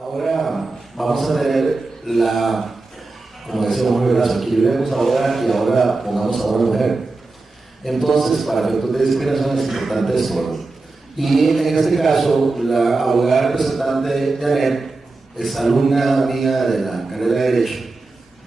Ahora vamos a tener como decíamos muy brazo, equilibremos ahora y ahora pongamos a una mujer. Entonces, para efectos de discriminación es importante esto. Y en este caso, la abogada representante Janet es alumna mía de la carrera de Derecho,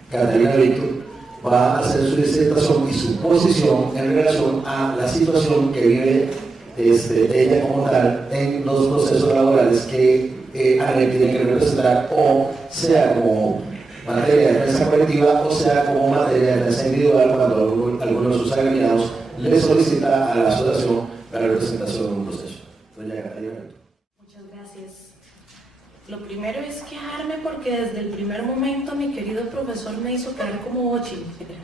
Catalina Víctor, va a hacer su disertación y su posición en relación a la situación que vive ella como tal en los procesos laborales que Janet tiene que representar, o sea como materia de defensa colectiva o sea como materia de defensa individual cuando alguno de sus agremiados le solicita a la asociación la representación en un proceso. Doña Catalina. Muchas gracias. Lo primero es quejarme porque desde el primer momento mi querido profesor me hizo caer como bochinchera.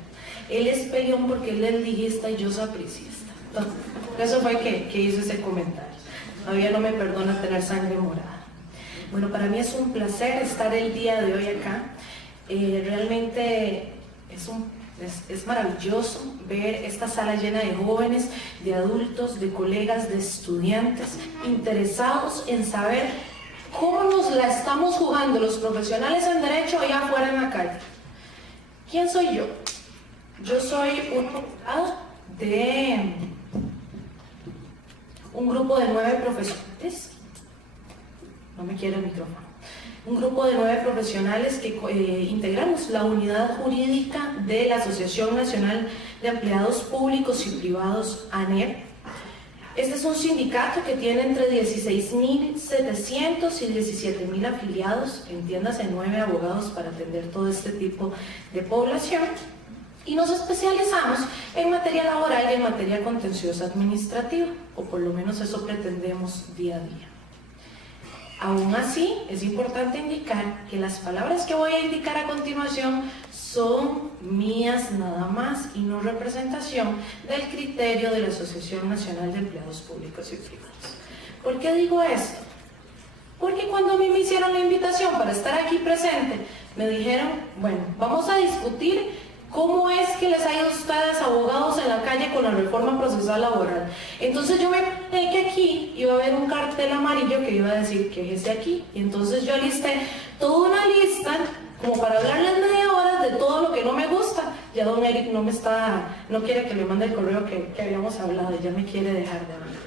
Él es peleón porque él es liguista y yo sapricista. Entonces, por eso fue que hizo ese comentario. Todavía no me perdona tener sangre morada. Bueno, para mí es un placer estar el día de hoy acá. Realmente es maravilloso ver esta sala llena de jóvenes, de adultos, de colegas, de estudiantes interesados en saber cómo nos la estamos jugando los profesionales en derecho allá afuera en la calle. ¿Quién soy yo? Yo soy una abogada de un grupo de 9 profesionales. No me quiere el micrófono. Un grupo de 9 profesionales que integramos la unidad jurídica de la Asociación Nacional de Empleados Públicos y Privados, ANEP. Este es un sindicato que tiene entre 16.700 y 17.000 afiliados, entiéndase 9 abogados para atender todo este tipo de población, y nos especializamos en materia laboral y en materia contenciosa administrativa, o por lo menos eso pretendemos día a día. Aún así, es importante indicar que las palabras que voy a indicar a continuación son mías nada más y no representación del criterio de la Asociación Nacional de Empleados Públicos y Privados. ¿Por qué digo esto? Porque cuando a mí me hicieron la invitación para estar aquí presente, me dijeron, bueno, vamos a discutir ¿cómo es que les ha ido a ustedes abogados en la calle con la reforma procesal laboral? Entonces yo me planteé que aquí iba a haber un cartel amarillo que iba a decir que es aquí. Y entonces yo alisté toda una lista como para hablarles media hora de todo lo que no me gusta. Ya don Eric no quiere que le mande el correo que habíamos hablado, ya me quiere dejar de hablar.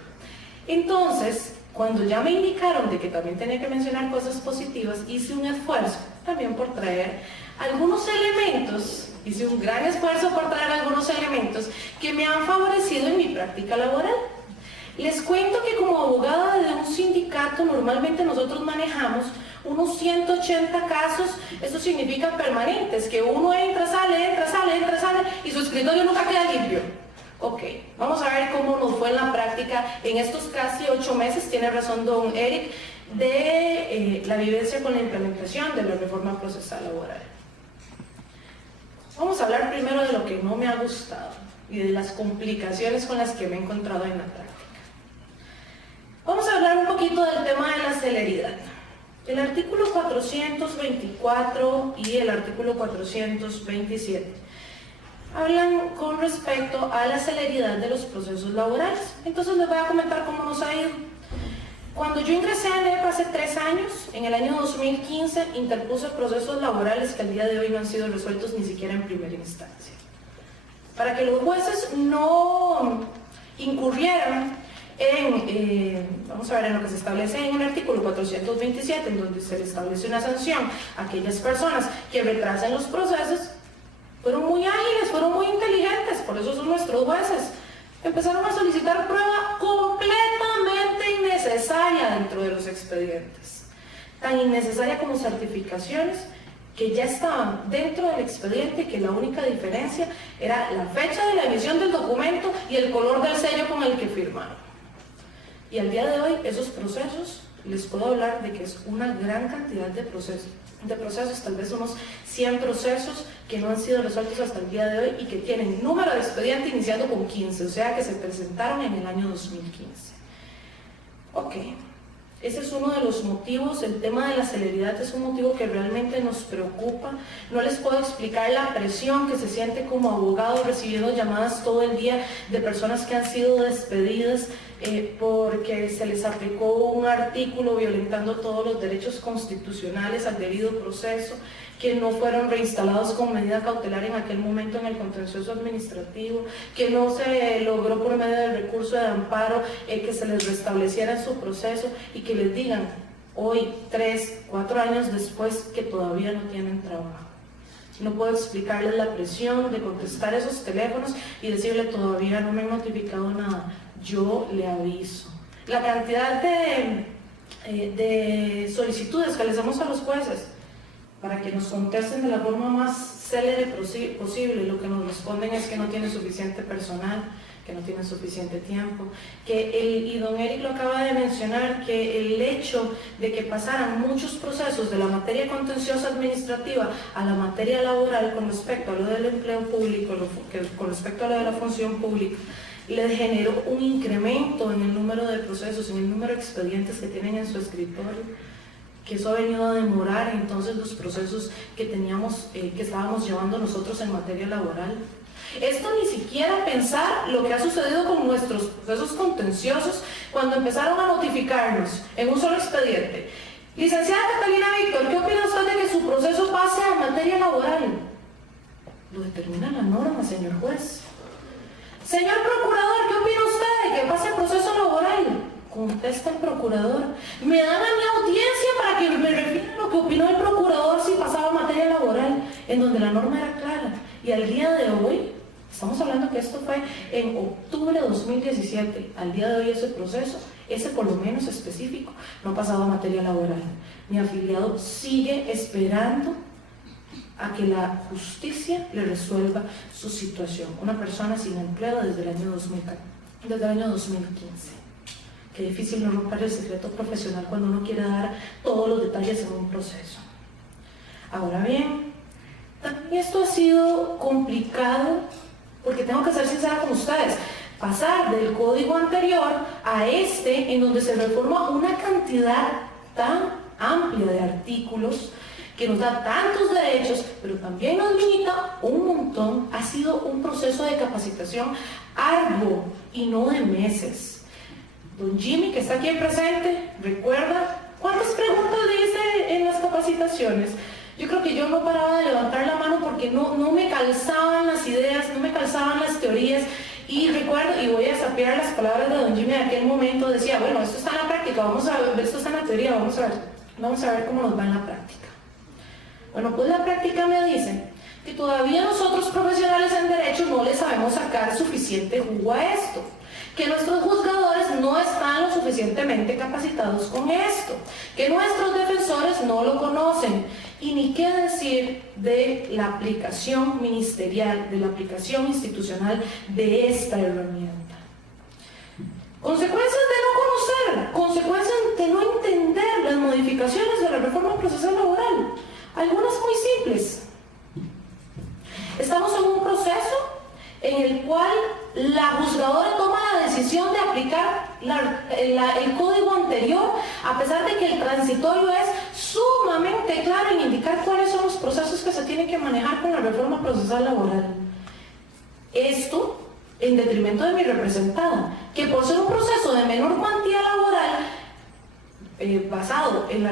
Entonces, cuando ya me indicaron de que también tenía que mencionar cosas positivas, hice un esfuerzo también por traer algunos elementos. Hice un gran esfuerzo por traer algunos elementos que me han favorecido en mi práctica laboral. Les cuento que como abogada de un sindicato normalmente nosotros manejamos unos 180 casos, eso significa permanentes, que uno entra, sale y su escritorio nunca queda limpio. Ok, vamos a ver cómo nos fue en la práctica en estos casi 8 meses, tiene razón don Eric, de la vivencia con la implementación de la reforma procesal laboral. Vamos a hablar primero de lo que no me ha gustado y de las complicaciones con las que me he encontrado en la práctica. Vamos a hablar un poquito del tema de la celeridad. El artículo 424 y el artículo 427 hablan con respecto a la celeridad de los procesos laborales. Entonces les voy a comentar cómo nos ha ido. Cuando yo ingresé a ANEP hace 3 años, en el año 2015, interpuse procesos laborales que al día de hoy no han sido resueltos ni siquiera en primera instancia. Para que los jueces no incurrieran vamos a ver, en lo que se establece en el artículo 427, en donde se le establece una sanción a aquellas personas que retrasen los procesos, fueron muy ágiles, fueron muy inteligentes, por eso son nuestros jueces. Empezaron a solicitar prueba completamente innecesaria dentro de los expedientes, tan innecesaria como certificaciones que ya estaban dentro del expediente, que la única diferencia era la fecha de la emisión del documento y el color del sello con el que firmaron. Y al día de hoy esos procesos, les puedo hablar de que es una gran cantidad de procesos, tal vez unos 100 procesos que no han sido resueltos hasta el día de hoy y que tienen número de expediente iniciando con 15, o sea que se presentaron en el año 2015. Ok, Ese es uno de los motivos. El tema de la celeridad es un motivo que realmente nos preocupa. No les puedo explicar la presión que se siente como abogado recibiendo llamadas todo el día de personas que han sido despedidas porque se les aplicó un artículo violentando todos los derechos constitucionales al debido proceso, que no fueron reinstalados con medida cautelar en aquel momento en el contencioso administrativo, que no se logró por medio del recurso de amparo que se les restableciera su proceso, y que les digan hoy, 3, 4 años después, que todavía no tienen trabajo. No puedo explicarles la presión de contestar esos teléfonos y decirle todavía no me han notificado nada. Yo le aviso. La cantidad de solicitudes que les damos a los jueces para que nos contesten de la forma más célere posible, lo que nos responden es que no tienen suficiente personal, que no tienen suficiente tiempo, y don Eric lo acaba de mencionar, que el hecho de que pasaran muchos procesos de la materia contenciosa administrativa a la materia laboral con respecto a lo del empleo público, con respecto a lo de la función pública, les generó un incremento en el número de procesos, en el número de expedientes que tienen en su escritorio, que eso ha venido a demorar entonces los procesos que teníamos, que estábamos llevando nosotros en materia laboral. Esto ni siquiera pensar lo que ha sucedido con nuestros procesos contenciosos cuando empezaron a notificarnos en un solo expediente. Licenciada Catalina Víctor, ¿qué opina usted de que su proceso pase a materia laboral? Lo determina la norma, señor juez. Señor procurador, ¿qué opina usted de que pase a proceso laboral? Contesta el procurador. Me dan a mi audiencia para que me refieran lo que opinó el procurador si pasaba a materia laboral, en donde la norma era clara. Y al día de hoy, estamos hablando que esto fue en octubre de 2017, al día de hoy ese proceso, ese por lo menos específico, no ha pasado a materia laboral. Mi afiliado sigue esperando a que la justicia le resuelva su situación. Una persona sin empleo desde el año 2015. Qué difícil no romper el secreto profesional cuando uno quiere dar todos los detalles en un proceso. Ahora bien, también esto ha sido complicado, porque tengo que ser sincera con ustedes. Pasar del código anterior a este, en donde se reforma una cantidad tan amplia de artículos, que nos da tantos derechos, pero también nos limita un montón, ha sido un proceso de capacitación arduo y no de meses. Don Jimmy, que está aquí presente, ¿recuerda cuántas preguntas le hice en las capacitaciones? Yo creo que yo no paraba de levantar la mano porque no me calzaban las ideas, no me calzaban las teorías. Y recuerdo, y voy a sapear las palabras de don Jimmy de aquel momento, decía, bueno, esto está en la práctica, vamos a ver, esto está en la teoría, vamos a ver cómo nos va en la práctica. Bueno, pues la práctica me dice que todavía nosotros profesionales en derecho no le sabemos sacar suficiente jugo a esto, que nuestros juzgadores no están lo suficientemente capacitados con esto, que nuestros defensores no lo conocen, y ni qué decir de la aplicación ministerial, de la aplicación institucional de esta herramienta. Consecuencias de no conocer, consecuencias de no entender las modificaciones de la reforma procesal laboral, algunas muy simples. Estamos en un proceso en el cual la juzgadora toma la decisión de aplicar el código anterior, a pesar de que el transitorio es sumamente claro en indicar cuáles son los procesos que se tienen que manejar con la reforma procesal laboral. Esto en detrimento de mi representada, que por ser un proceso de menor cuantía laboral, basado en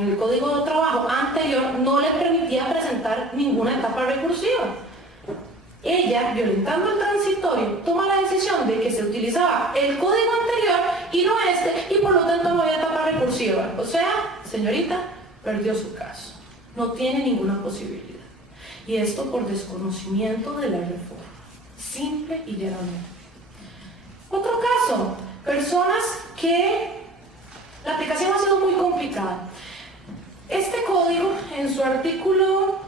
el Código de Trabajo anterior, no le permitía presentar ninguna etapa recursiva. Ella, violentando el transitorio, toma la decisión de que se utilizaba el código anterior y no este, y por lo tanto no había etapa recursiva. O sea, señorita, perdió su caso. No tiene ninguna posibilidad. Y esto por desconocimiento de la reforma. Simple y llanamente. Otro caso, personas que la aplicación ha sido muy complicada. Este código, en su artículo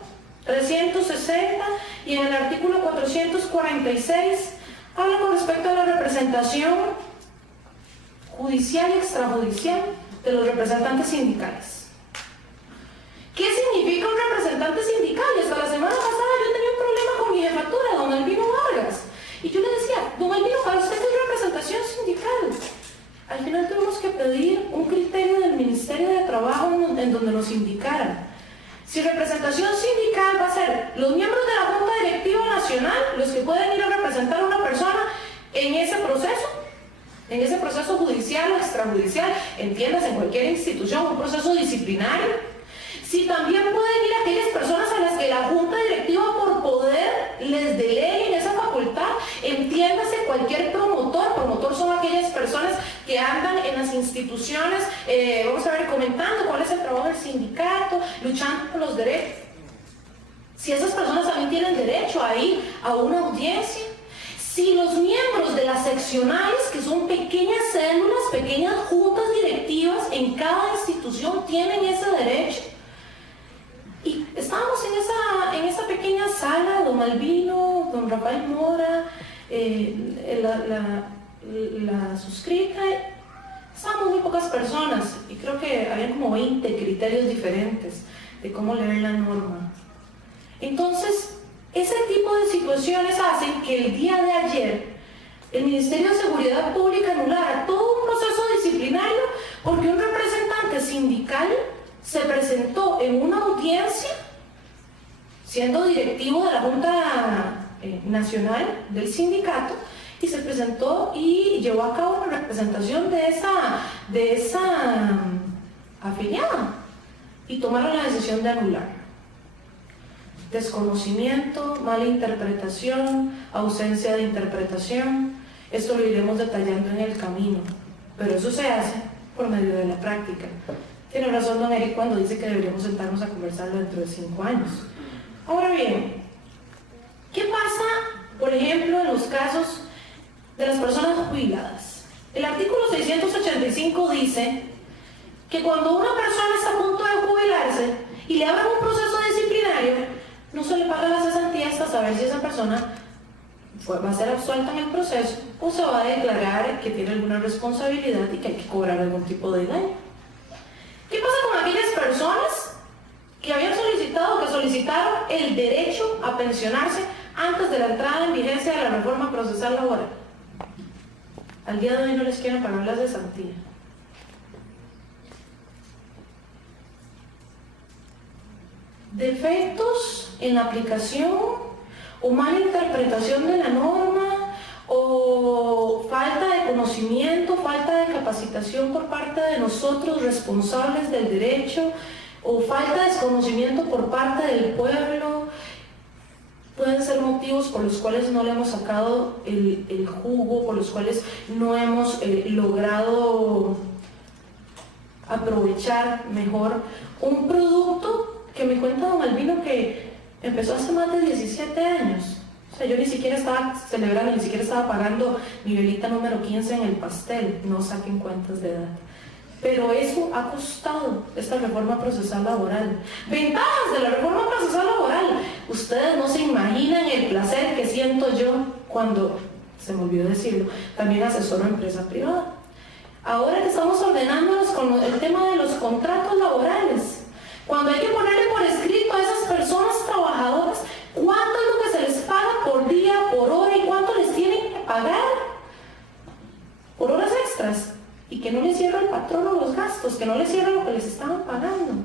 360 y en el artículo 446, habla con respecto a la representación judicial y extrajudicial de los representantes sindicales. ¿Qué significa un representante sindical? Hasta la semana pasada yo tenía un problema con mi jefatura, don Albino Vargas, y yo le decía, don Albino, ¿para usted qué es representación sindical? Al al final tuvimos que pedir un criterio del Ministerio de Trabajo en donde nos indicaran si representación sindical va a ser los miembros de la Junta Directiva Nacional, los que pueden ir a representar a una persona en ese proceso judicial o extrajudicial, entiendas, en cualquier institución, un proceso disciplinario. Si también pueden ir aquellas personas a las que la Junta Directiva por poder les delegue esa facultad, entiéndase cualquier promotor son aquellas personas que andan en las instituciones, vamos a ver, comentando cuál es el trabajo del sindicato, luchando por los derechos. Si esas personas también tienen derecho a ir a una audiencia, si los miembros de las seccionales, que son pequeñas células, pequeñas juntas directivas en cada institución, tienen ese derecho. Y estábamos en esa pequeña sala, don Albino, don Rafael Mora, la suscrita, estábamos muy pocas personas y creo que había como 20 criterios diferentes de cómo leer la norma. Entonces, ese tipo de situaciones hacen que el día de ayer el Ministerio de Seguridad Pública anulara todo un proceso disciplinario porque un representante sindical se presentó en una audiencia siendo directivo de la Junta Nacional del Sindicato y se presentó y llevó a cabo la representación de esa afiliada y tomaron la decisión de anular. Desconocimiento, mala interpretación, ausencia de interpretación, esto lo iremos detallando en el camino, pero eso se hace por medio de la práctica. Tiene razón don Eric cuando dice que deberíamos sentarnos a conversarlo dentro de 5 años. Ahora bien, ¿qué pasa, por ejemplo, en los casos de las personas jubiladas? El artículo 685 dice que cuando una persona está a punto de jubilarse y le abran un proceso disciplinario, no se le paga la cesantía hasta saber si esa persona va a ser absuelta en el proceso o se va a declarar que tiene alguna responsabilidad y que hay que cobrar algún tipo de daño. ¿Qué pasa con aquellas personas que habían solicitaron el derecho a pensionarse antes de la entrada en vigencia de la reforma procesal laboral? Al día de hoy no les quieren pagar la cesantía. Defectos en la aplicación o mala interpretación de la norma o falta de conocimiento, falta de capacitación por parte de nosotros responsables del derecho o falta de desconocimiento por parte del pueblo pueden ser motivos por los cuales no le hemos sacado el jugo, por los cuales no hemos logrado aprovechar mejor un producto que me cuenta don Albino que empezó hace más de 17 años. O sea, yo ni siquiera estaba celebrando, ni siquiera estaba pagando mi velita número 15 en el pastel, no saquen cuentas de edad. Pero eso ha costado esta reforma procesal laboral. Ventajas de la reforma procesal laboral. Ustedes no se imaginan el placer que siento yo cuando, se me olvidó decirlo, también asesoro a empresa privada. Ahora que estamos ordenándonos con el tema de los contratos laborales, cuando hay que ponerle por escrito a esas personas trabajadoras cuánto es lo que se les paga por día, por hora y cuánto les tienen que pagar por horas extras y que no les cierra el patrón los gastos, que no les cierra lo que les estaban pagando.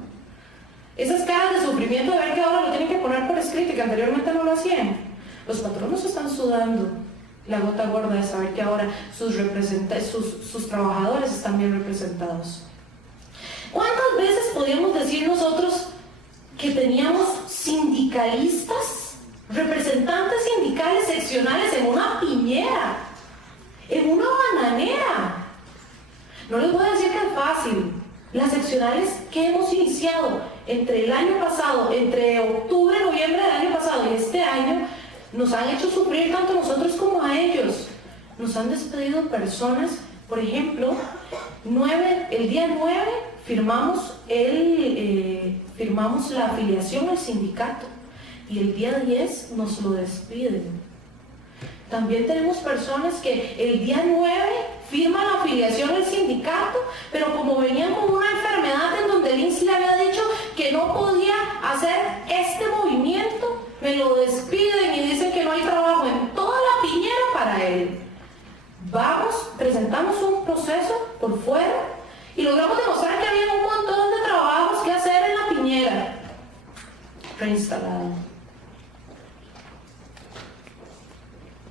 Esas caras de sufrimiento de ver que ahora lo tienen que poner por escrito y que anteriormente no lo hacían. Los patronos están sudando la gota gorda de saber que ahora sus trabajadores están bien representados. ¿Cuántas veces podíamos decir nosotros que teníamos sindicalistas, representantes sindicales seccionales en una piñera, en una bananera? No les voy a decir que es fácil. Las seccionales que hemos iniciado entre el año pasado, entre octubre y noviembre del año pasado y este año, nos han hecho sufrir tanto a nosotros como a ellos. Nos han despedido personas, por ejemplo, el día 9 firmamos la afiliación al sindicato y el día 10 nos lo despiden. También tenemos personas que el día 9 firman la afiliación al sindicato, pero como venían con una enfermedad en donde el INSS le había dicho que no podía hacer este movimiento, me lo despiden y dicen que no hay trabajo en toda la piñera para él. presentamos un proceso por fuera y logramos demostrar que había un montón de trabajos que hacer en la Piñera. Reinstalado.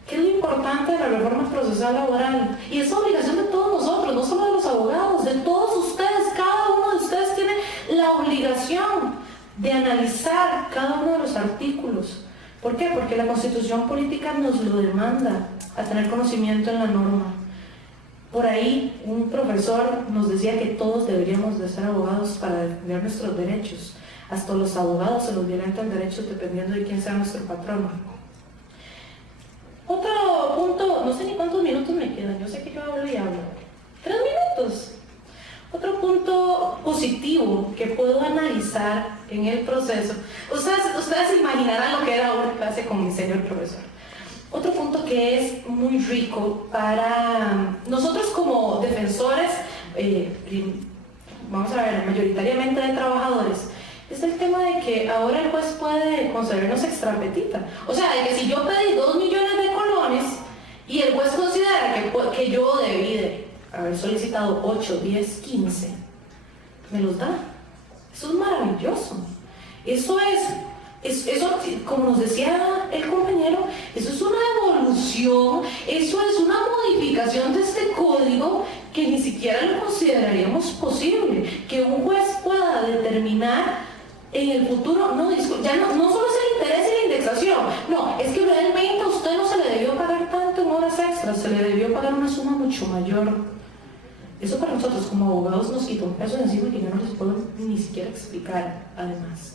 ¿Qué es lo importante de la reforma procesal laboral? Y es obligación de todos nosotros, no solo de los abogados, de todos ustedes. Cada uno de ustedes tiene la obligación de analizar cada uno de los artículos. ¿Por qué? Porque la Constitución Política nos lo demanda, a tener conocimiento en la norma. Por ahí un profesor nos decía que todos deberíamos de ser abogados para defender nuestros derechos. Hasta los abogados se los violentan derechos dependiendo de quién sea nuestro patrono. Otro punto, no sé ni cuántos minutos me quedan, yo sé que yo hablo y hablo. 3 minutos. Otro punto positivo que puedo analizar en el proceso. Ustedes imaginarán lo que era una clase con mi señor profesor. Otro punto que es muy rico para nosotros como defensores, vamos a ver, mayoritariamente de trabajadores, es el tema de que ahora el juez puede concedernos extrapetita. O sea, de que si yo pedí 2 millones de colones y el juez considera que yo debí de haber solicitado 8, 10, 15, me los da. Eso es maravilloso. Eso, como nos decía el compañero, eso es una evolución, eso es una modificación de este código que ni siquiera lo consideraríamos posible. Que un juez pueda determinar en el futuro, ya no solo es el interés y la indexación, no, es que realmente a usted no se le debió pagar tanto en horas extras, se le debió pagar una suma mucho mayor. Eso para nosotros como abogados nos quita un peso de encima que yo no les puedo ni siquiera explicar, además.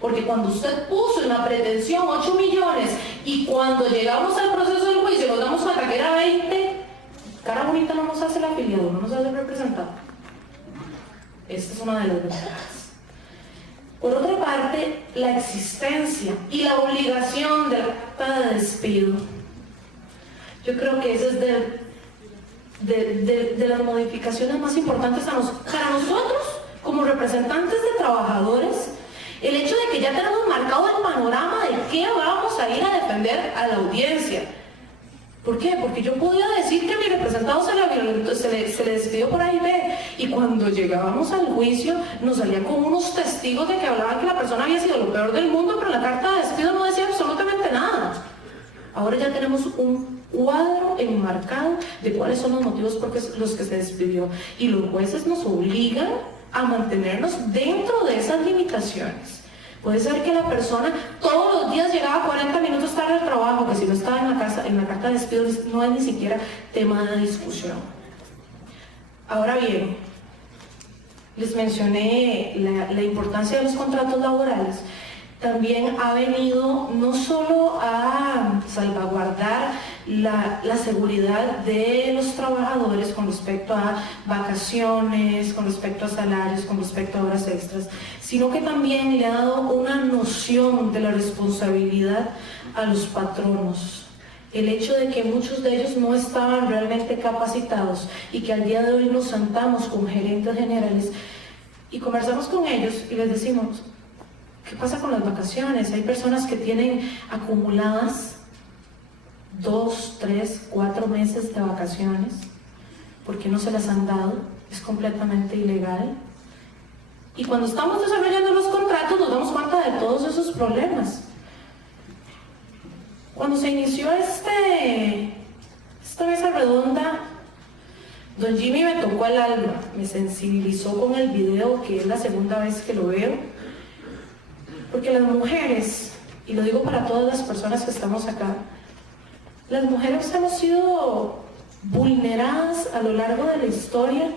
Porque cuando usted puso en la pretensión 8 millones y cuando llegamos al proceso del juicio nos damos cuenta que era 20, cara bonita no nos hace el afiliado, no nos hace el representado. Esta es una de las ventajas. Por otra parte, la existencia y la obligación de la carta de despido. Yo creo que esa es de las modificaciones más importantes para nosotros, como representantes de trabajadores. El hecho de que ya tenemos marcado el panorama de qué vamos a ir a defender a la audiencia. ¿Por qué? Porque yo podía decir que a mi representado se le despidió por ahí y cuando llegábamos al juicio nos salían con unos testigos de que hablaban que la persona había sido lo peor del mundo, pero en la carta de despido no decía absolutamente nada. Ahora ya tenemos un cuadro enmarcado de cuáles son los motivos por los que se despidió y los jueces nos obligan a mantenernos dentro de esas limitaciones. Puede ser que la persona todos los días llegaba 40 minutos tarde al trabajo, que si no estaba en la carta de despido no es ni siquiera tema de discusión. Ahora bien, les mencioné la importancia de los contratos laborales. También ha venido no solo a salvaguardar la seguridad de los trabajadores con respecto a vacaciones, con respecto a salarios, con respecto a horas extras, sino que también le ha dado una noción de la responsabilidad a los patronos. El hecho de que muchos de ellos no estaban realmente capacitados y que al día de hoy nos sentamos con gerentes generales y conversamos con ellos y les decimos, ¿qué pasa con las vacaciones? Hay personas que tienen acumuladas 2, 3, 4 meses de vacaciones. ¿Por qué no se las han dado? Es completamente ilegal. Y cuando estamos desarrollando los contratos nos damos cuenta de todos esos problemas. Cuando se inició esta mesa redonda, don Jimmy me tocó el alma, me sensibilizó con el video, que es la segunda vez que lo veo. Porque las mujeres, y lo digo para todas las personas que estamos acá, las mujeres hemos sido vulneradas a lo largo de la historia.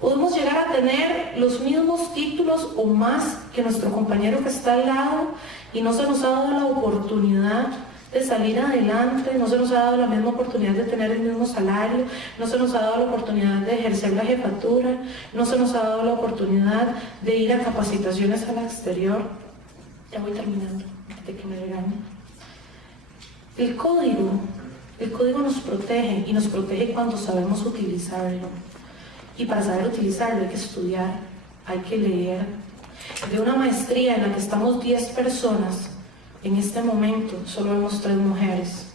Podemos llegar a tener los mismos títulos o más que nuestro compañero que está al lado y no se nos ha dado la oportunidad de salir adelante, no se nos ha dado la misma oportunidad de tener el mismo salario, no se nos ha dado la oportunidad de ejercer la jefatura, no se nos ha dado la oportunidad de ir a capacitaciones al exterior. Ya voy terminando, de que me regañen. El código nos protege y nos protege cuando sabemos utilizarlo. Y para saber utilizarlo hay que estudiar, hay que leer. De una maestría en la que estamos 10 personas, en este momento solo vemos 3 mujeres.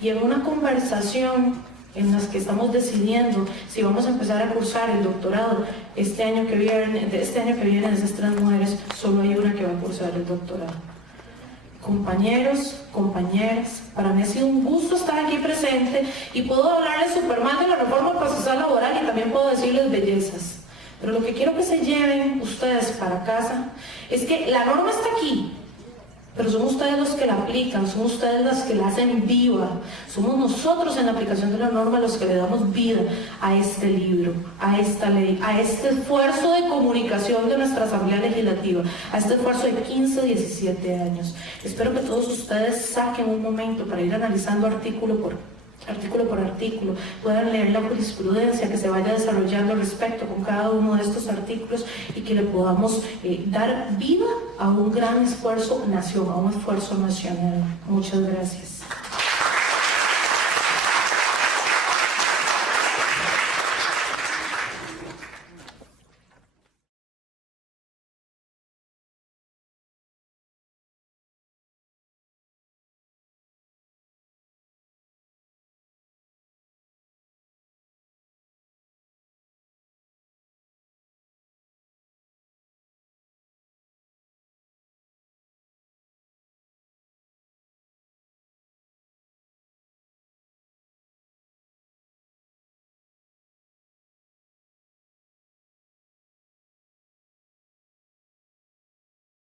Y en una conversación en las que estamos decidiendo si vamos a empezar a cursar el doctorado este año que viene, de esas 3 mujeres, solo hay una que va a cursar el doctorado. Compañeros, compañeras, para mí ha sido un gusto estar aquí presente y puedo hablarles súper mal de la reforma procesal laboral y también puedo decirles bellezas. Pero lo que quiero que se lleven ustedes para casa es que la norma está aquí, pero son ustedes los que la aplican, son ustedes los que la hacen viva. Somos nosotros en la aplicación de la norma los que le damos vida a este libro, a esta ley, a este esfuerzo de comunicación de nuestra Asamblea Legislativa, a este esfuerzo de 15, 17 años. Espero que todos ustedes saquen un momento para ir analizando artículo por artículo, puedan leer la jurisprudencia que se vaya desarrollando al respecto con cada uno de estos artículos y que le podamos dar vida a un gran esfuerzo nacional, a un esfuerzo nacional. Muchas gracias.